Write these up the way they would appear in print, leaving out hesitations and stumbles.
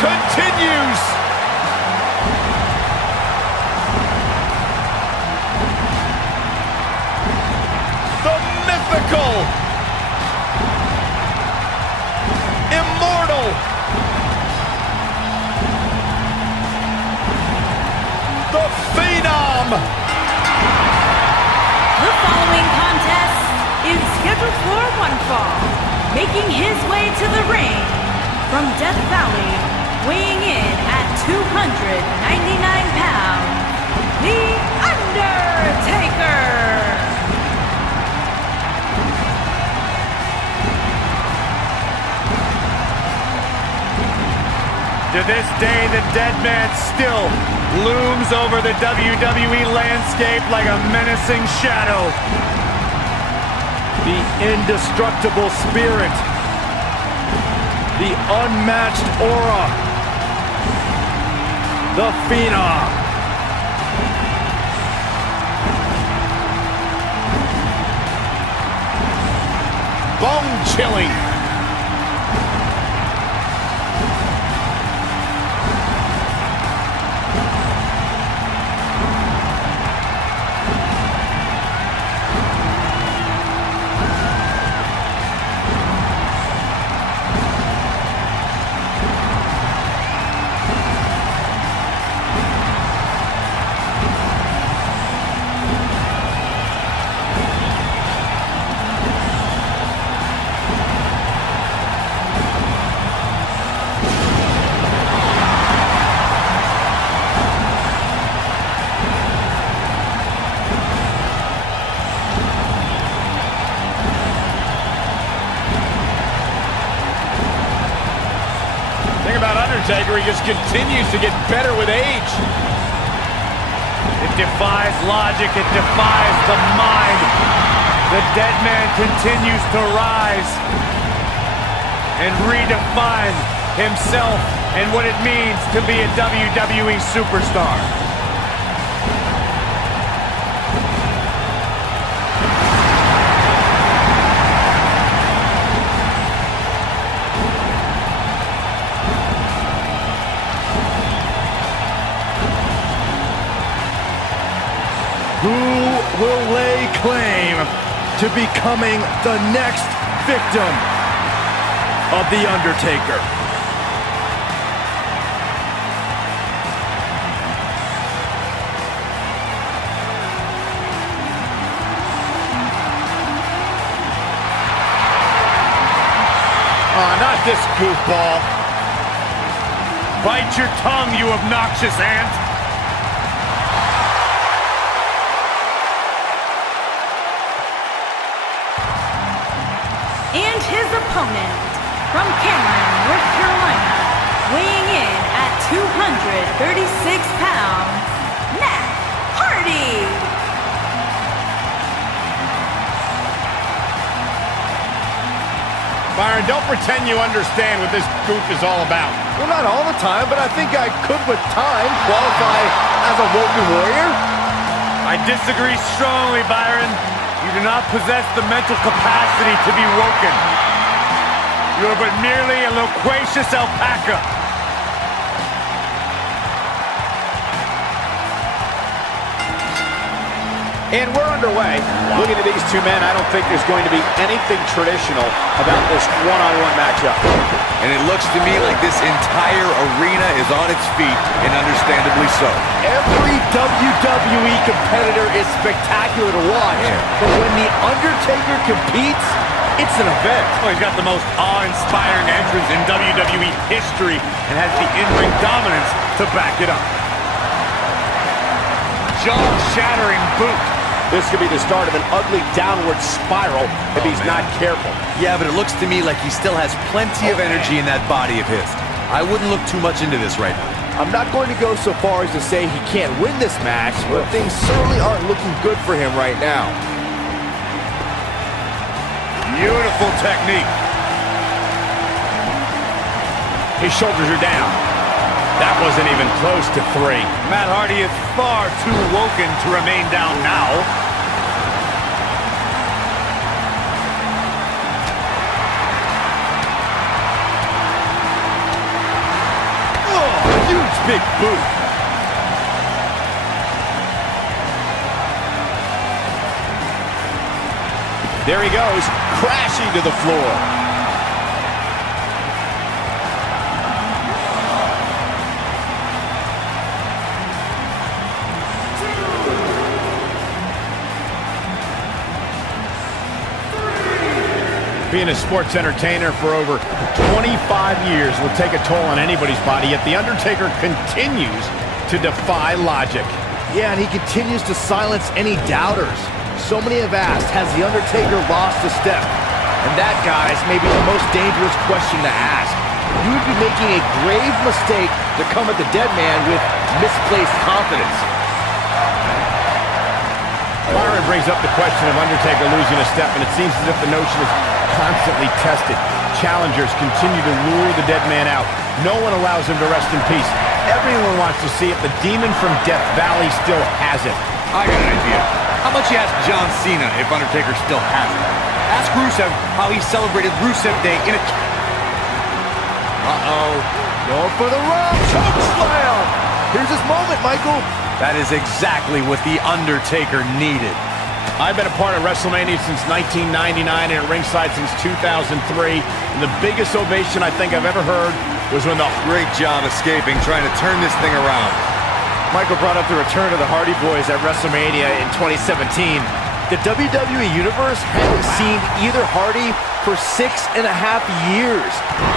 Continues. The mythical, immortal, the phenom. The following contest is scheduled for one fall. Making his way to the ring from Death Valley, weighing in at 299 pounds, The Undertaker! To this day, the dead man still looms over the WWE landscape like a menacing shadow. The indestructible spirit, the unmatched aura, the phenom. Bone-chilling. Undertaker, he just continues to get better with age. It defies logic, it defies the mind. The dead man continues to rise and redefine himself and what it means to be a WWE superstar. Who will lay claim to becoming the next victim of The Undertaker? Not this goofball. Bite your tongue, you obnoxious ant. And his opponent, from Cameron, North Carolina, weighing in at 236 pounds, Matt Hardy. Byron, don't pretend you understand what this goof is all about. Well, not all the time, but I think I could, with time, qualify as a Woken warrior. I disagree strongly, Byron. You do not possess the mental capacity to be woken. You are but merely a loquacious alpaca. And we're underway. Looking at these two men, I don't think there's going to be anything traditional about this one-on-one matchup. And it looks to me like this entire arena is on its feet, and understandably so. Every WWE competitor is spectacular to watch, but when The Undertaker competes, it's an event. Oh, he's got the most awe-inspiring entrance in WWE history and has the in-ring dominance to back it up. Jaw-shattering boot. This could be the start of an ugly downward spiral if he's not careful. Yeah, but it looks to me like he still has plenty of energy in that body of his. I wouldn't look too much into this right now. I'm not going to go so far as to say he can't win this match, but things certainly aren't looking good for him right now. Beautiful technique. His shoulders are down. That wasn't even close to 3. Matt Hardy is far too woken to remain down now. Huge big boot. There he goes, crashing to the floor. Being a sports entertainer for over 25 years will take a toll on anybody's body, yet The Undertaker continues to defy logic. Yeah, and he continues to silence any doubters. So many have asked, has The Undertaker lost a step? And that, guys, may be the most dangerous question to ask. You would be making a grave mistake to come at the dead man with misplaced confidence. Byron brings up the question of Undertaker losing a step, and it seems as if the notion is constantly tested. Challengers continue to lure the dead man out. No one allows him to rest in peace. Everyone wants to see if the demon from Death Valley still has it. I got an idea. How about you ask John Cena if Undertaker still has it? Ask Rusev how he celebrated Rusev Day in a... Going for the run. Choke slam. Here's his moment, Michael. That is exactly what The Undertaker needed. I've been a part of WrestleMania since 1999 and at ringside since 2003. And the biggest ovation I think I've ever heard was when the... Great job escaping, trying to turn this thing around. Michael brought up the return of the Hardy Boys at WrestleMania in 2017. The WWE Universe hadn't seen either Hardy for 6.5 years.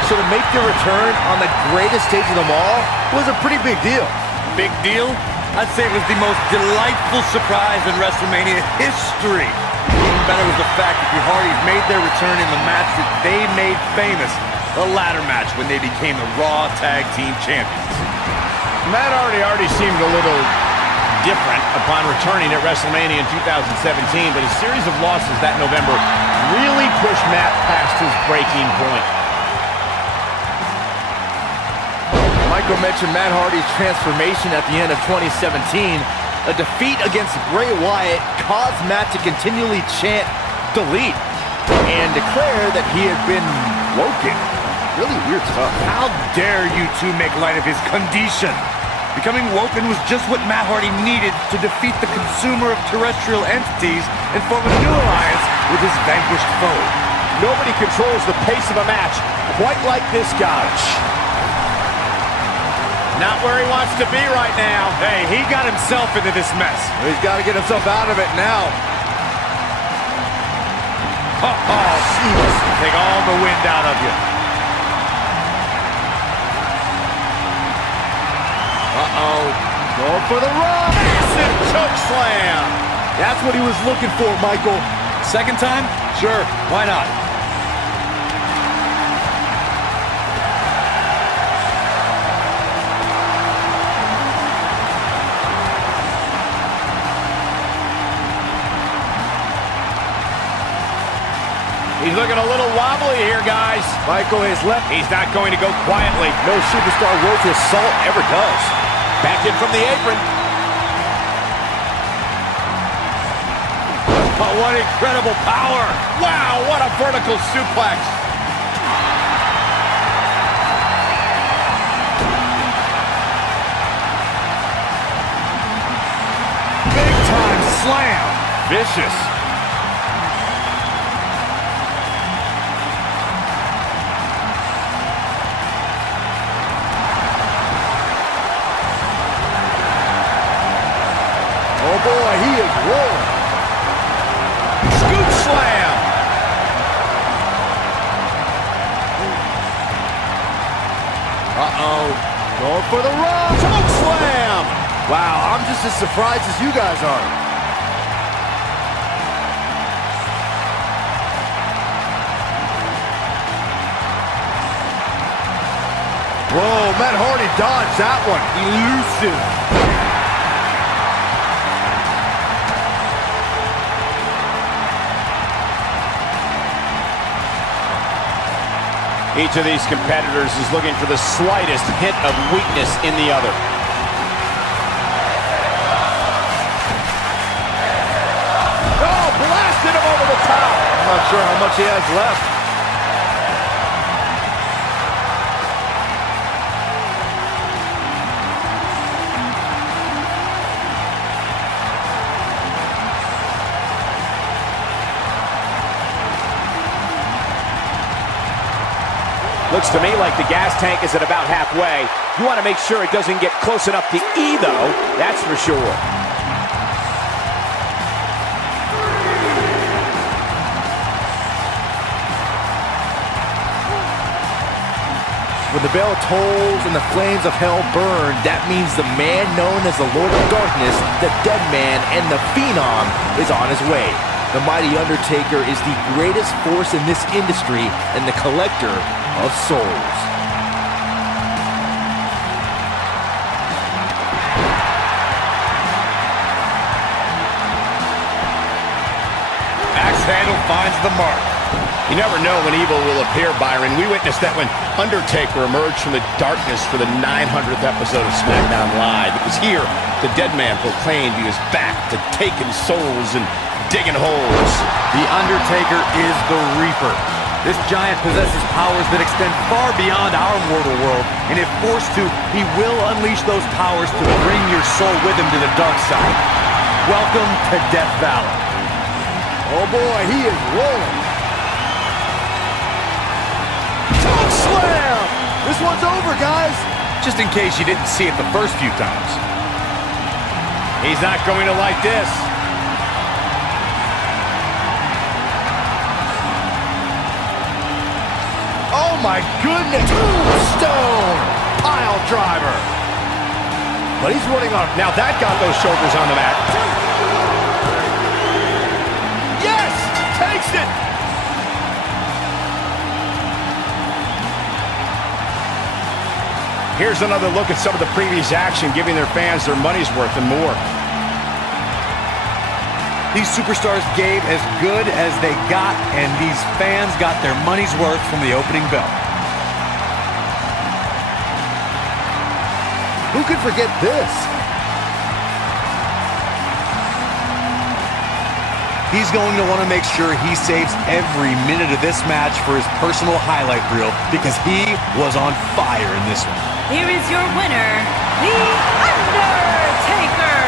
So to make their return on the greatest stage of them all was a pretty big deal. Big deal? I'd say it was the most delightful surprise in WrestleMania history. Even better was the fact that the Hardys made their return in the match that they made famous, the ladder match when they became the Raw Tag Team Champions. Matt Hardy already seemed a little different upon returning at WrestleMania in 2017, but a series of losses that November really pushed Matt past his breaking point. Michael mentioned Matt Hardy's transformation at the end of 2017. A defeat against Bray Wyatt caused Matt to continually chant delete and declare that he had been woken. Really weird stuff. How dare you two make light of his condition? Becoming woken was just what Matt Hardy needed to defeat the consumer of terrestrial entities and form a new alliance with his vanquished foe. Nobody controls the pace of a match quite like this guy. Not where he wants to be right now. Hey, he got himself into this mess. He's got to get himself out of it now. Jeez. Take all the wind out of you. Going for the run. Massive choke slam. That's what he was looking for, Michael. Second time? Sure, why not? He's looking a little wobbly here, guys. Michael is left. He's not going to go quietly. No superstar worth his salt ever does. Back in from the apron. Oh, what incredible power. Wow, what a vertical suplex. Big time slam. Vicious. Oh boy, he is rolling. Scoop slam. Going for the run. Choke slam. Wow, I'm just as surprised as you guys are. Whoa. Matt Hardy dodged that one. Elusive. Each of these competitors is looking for the slightest hint of weakness in the other. Oh, blasted him over the top. I'm not sure how much he has left. Looks to me like the gas tank is at about halfway. You want to make sure it doesn't get close enough to E, though. That's for sure. When the bell tolls and the flames of hell burn, that means the man known as the Lord of Darkness, the Dead Man, and the Phenom is on his way. The mighty Undertaker is the greatest force in this industry and the collector of souls. Axe handle finds the mark. You never know when evil will appear, Byron. We witnessed that when Undertaker emerged from the darkness for the 900th episode of SmackDown Live. It was here the Dead Man proclaimed he was back to taking souls and digging holes. The Undertaker is the Reaper. This giant possesses powers that extend far beyond our mortal world, and if forced to, he will unleash those powers to bring your soul with him to the dark side. Welcome to Death Valley. Oh boy, he is rolling. Choke slam! This one's over, guys. Just in case you didn't see it the first few times. He's not going to like this. Oh my goodness! Tombstone! Pile driver! But he's running on. Now that got those shoulders on the mat. Yes! Takes it! Here's another look at some of the previous action, giving their fans their money's worth and more. These superstars gave as good as they got, and these fans got their money's worth from the opening bell. Who could forget this? He's going to want to make sure he saves every minute of this match for his personal highlight reel, because he was on fire in this one. Here is your winner, The Undertaker!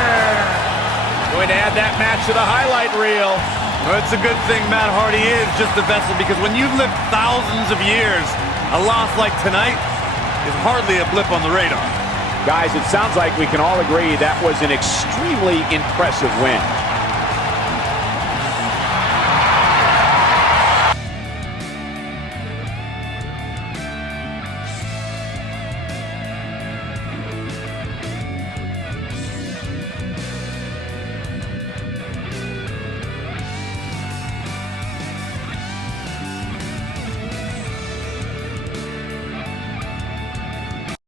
Going to add that match to the highlight reel. Well, it's a good thing Matt Hardy is just a vessel, because when you've lived thousands of years, a loss like tonight is hardly a blip on the radar. Guys, it sounds like we can all agree that was an extremely impressive win.